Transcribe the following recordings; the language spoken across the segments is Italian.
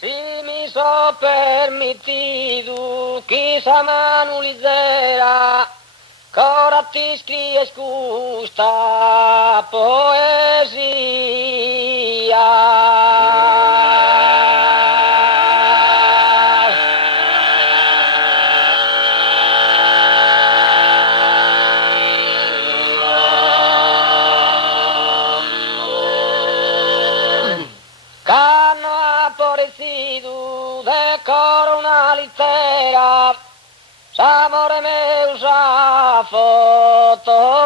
Si mi so permitido, chissà manualizzerà, cora ti scrive questa poesia. C'hanno apparecido de coro una litera, s'amore meu sa fotografia.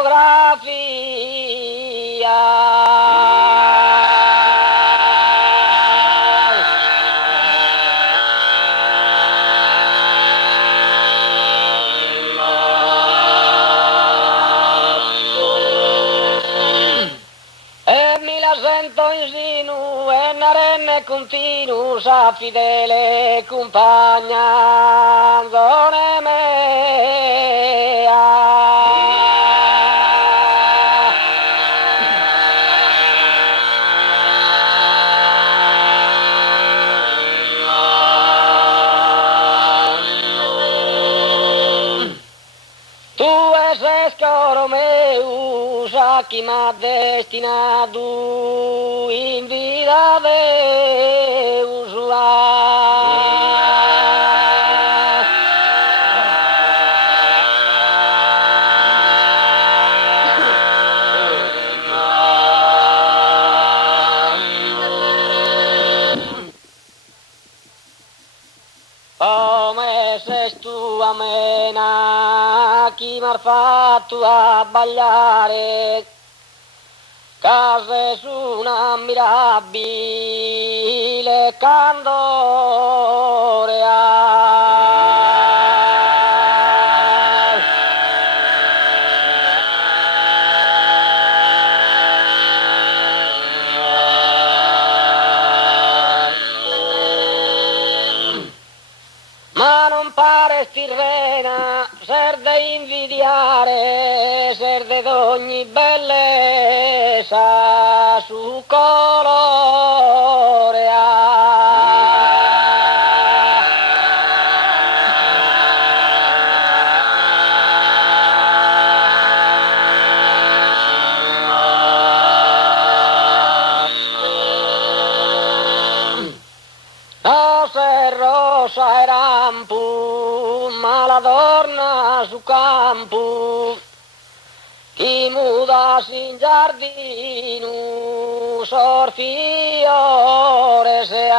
E mi la sento insinu e narenne continu sa fidele compagna zone mea. Tu eres coro meu, sa chi m'ha destinato in vida Deus. Come sei tu amena, chi m'ha fatto abbagliare, case su una mirabile candorea. Ma non pare stirrena, ser de invidiare, ser de ogni bellezza su colorea. No se rosa erampu, ma la donna su campo, chi muda in giardino, sorfiore se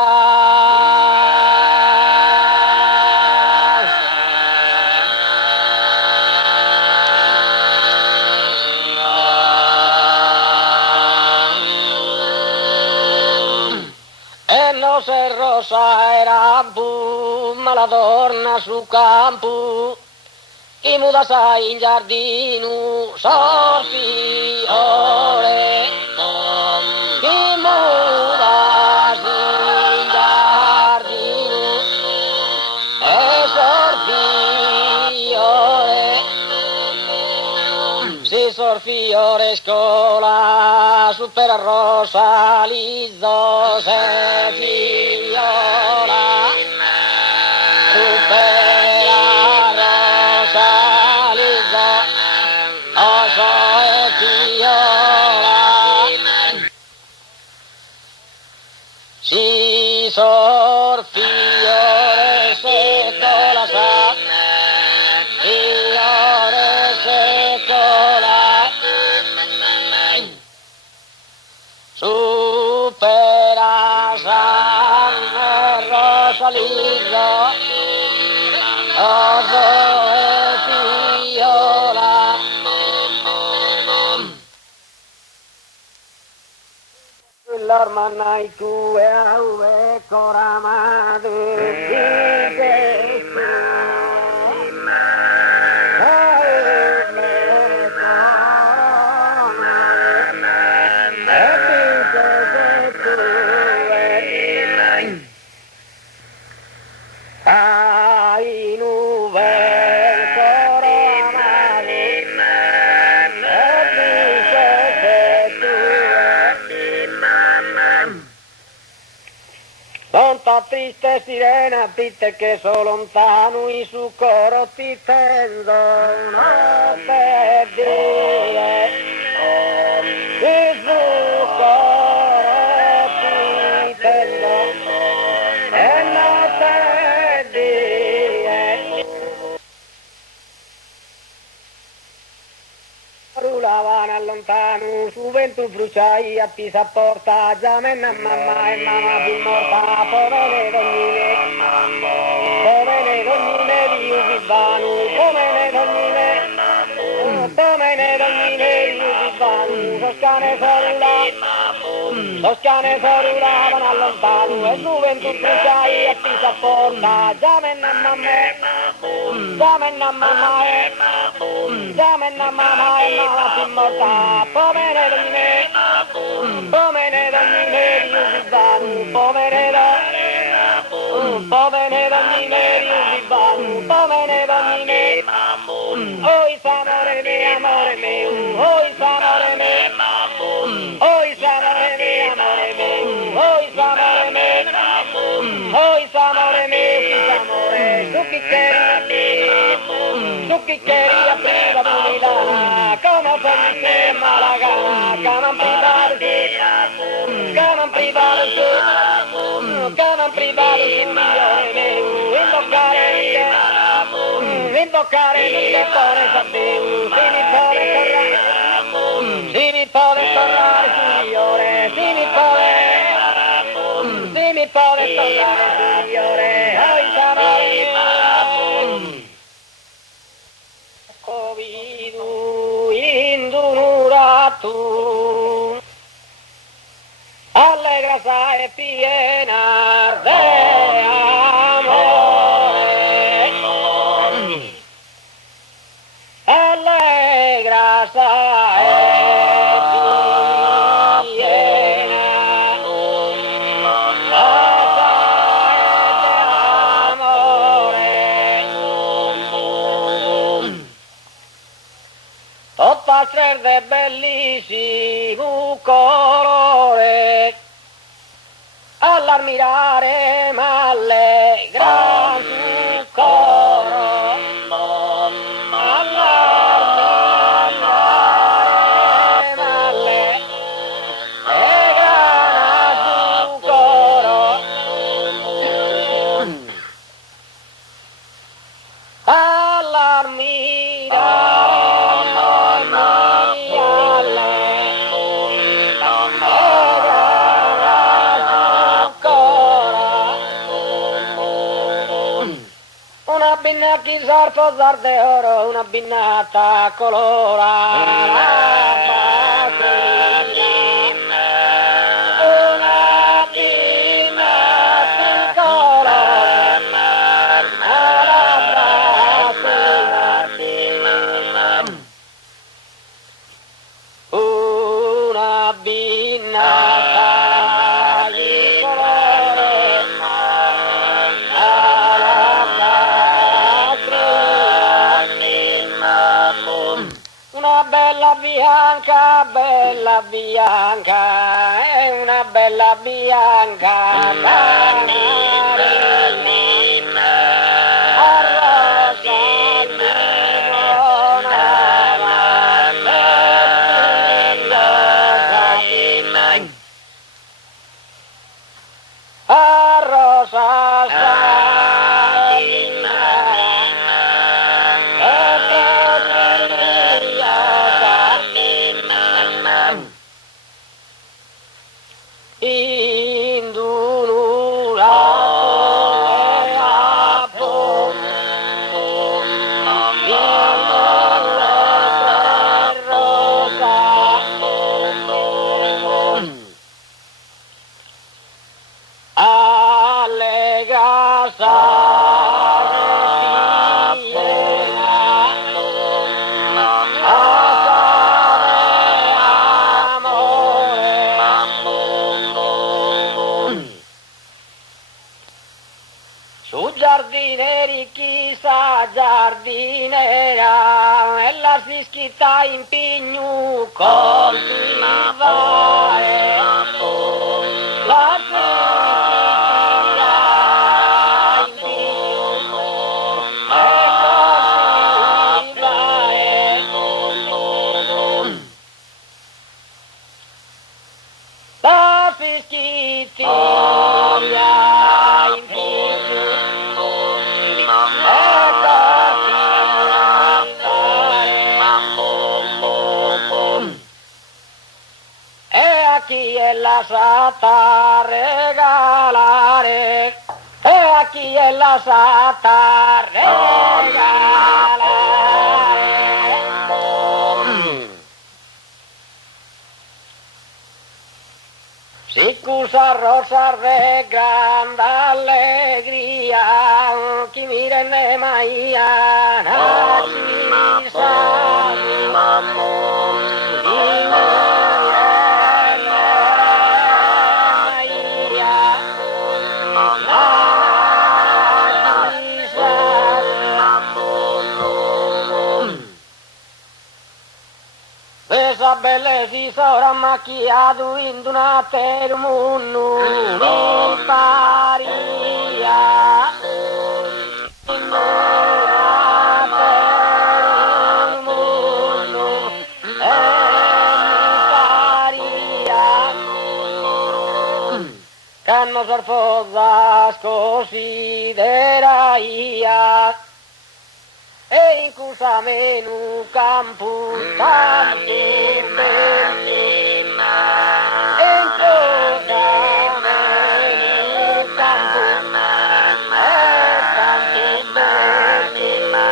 E no se rosa era ma la donna su campo, chi muda sai in giardino, sorfiore, chi muda in giardino, e sorfiore, si sorfiore scola, supera rosa, lizzo, se fiola, supera rosa, lizzo, oso e fiola, si sorfiore secola sa, fiore secola, supera san rosa lizzo, oso e fiola. L'armanna i tu e auve Santa triste sirena, pitte che so lontano, in su coro ti tendo notte e die. In su coro ti tendo e notte e die. Rulavano lontano, su vento bruciai a Pisa porta, già menna mamma e mamma fu morta, povere donnine di Uvivanu, povere donnine di Uvivanu, Toscane sorulavano lontano, e su vento bruciai a Pisa porta, già menna mamma e mamma fu morta, povere donnine di Uvivanu, povere donnine di Uvivanu, povere donnine, oi s'amore mio, oi s'amore mio, oi s'amore mio, amore mio, oi s'amore mio, oi s'amore mio, s'amore, su chiccheria prima d'unità, come felice malagana, che non privare, migliore mio, invoccare non che pone sapevo, si mi pone tornare, signore, si mi pone tornare, signore, oi s'amore mio. Covidu indunuratu, allegra e piena de amore, allegra e piena toppa ser de bellissimo colore, all'ammirare m'allegra su coro, all'ammirare m'allegra su coro, all'ammirare una binna chi sarto de oro, una binnata colorata, una binnata colorata, una binnata di colore, una bella bianca, è una bella bianca, carina, arrosa, arrosa, allegra su giardineri chissà giardinera, e la si schitta in pignu coltivare, la si sata regalare, e a chi è la sata regalare. Sicusa rosa re grande allegria, chi mi rende maia, naci sa, esa bellezza ora macchiato in una termunnu mi paria in una termunnu mi paria che non sorfosa sconsideraia e in cusa menu campo tanti bellina e in cusa menu campo e tanti bellina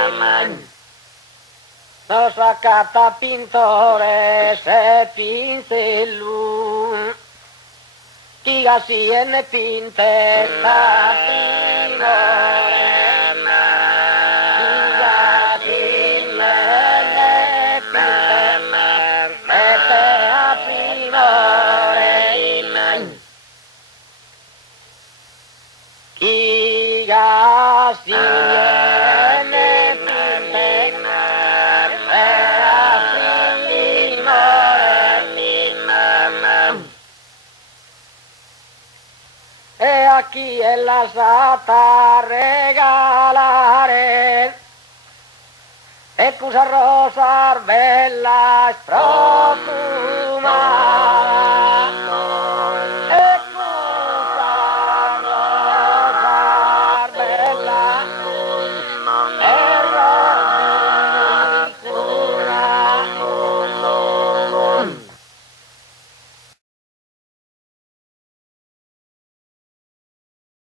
no sacata pintore se pinzellu chi si ne pinte tapinore e a chi è la sata regalare e cusa rosa bella sprofuma